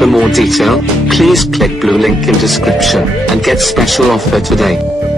For more detail, please click blue link in description and get special offer today.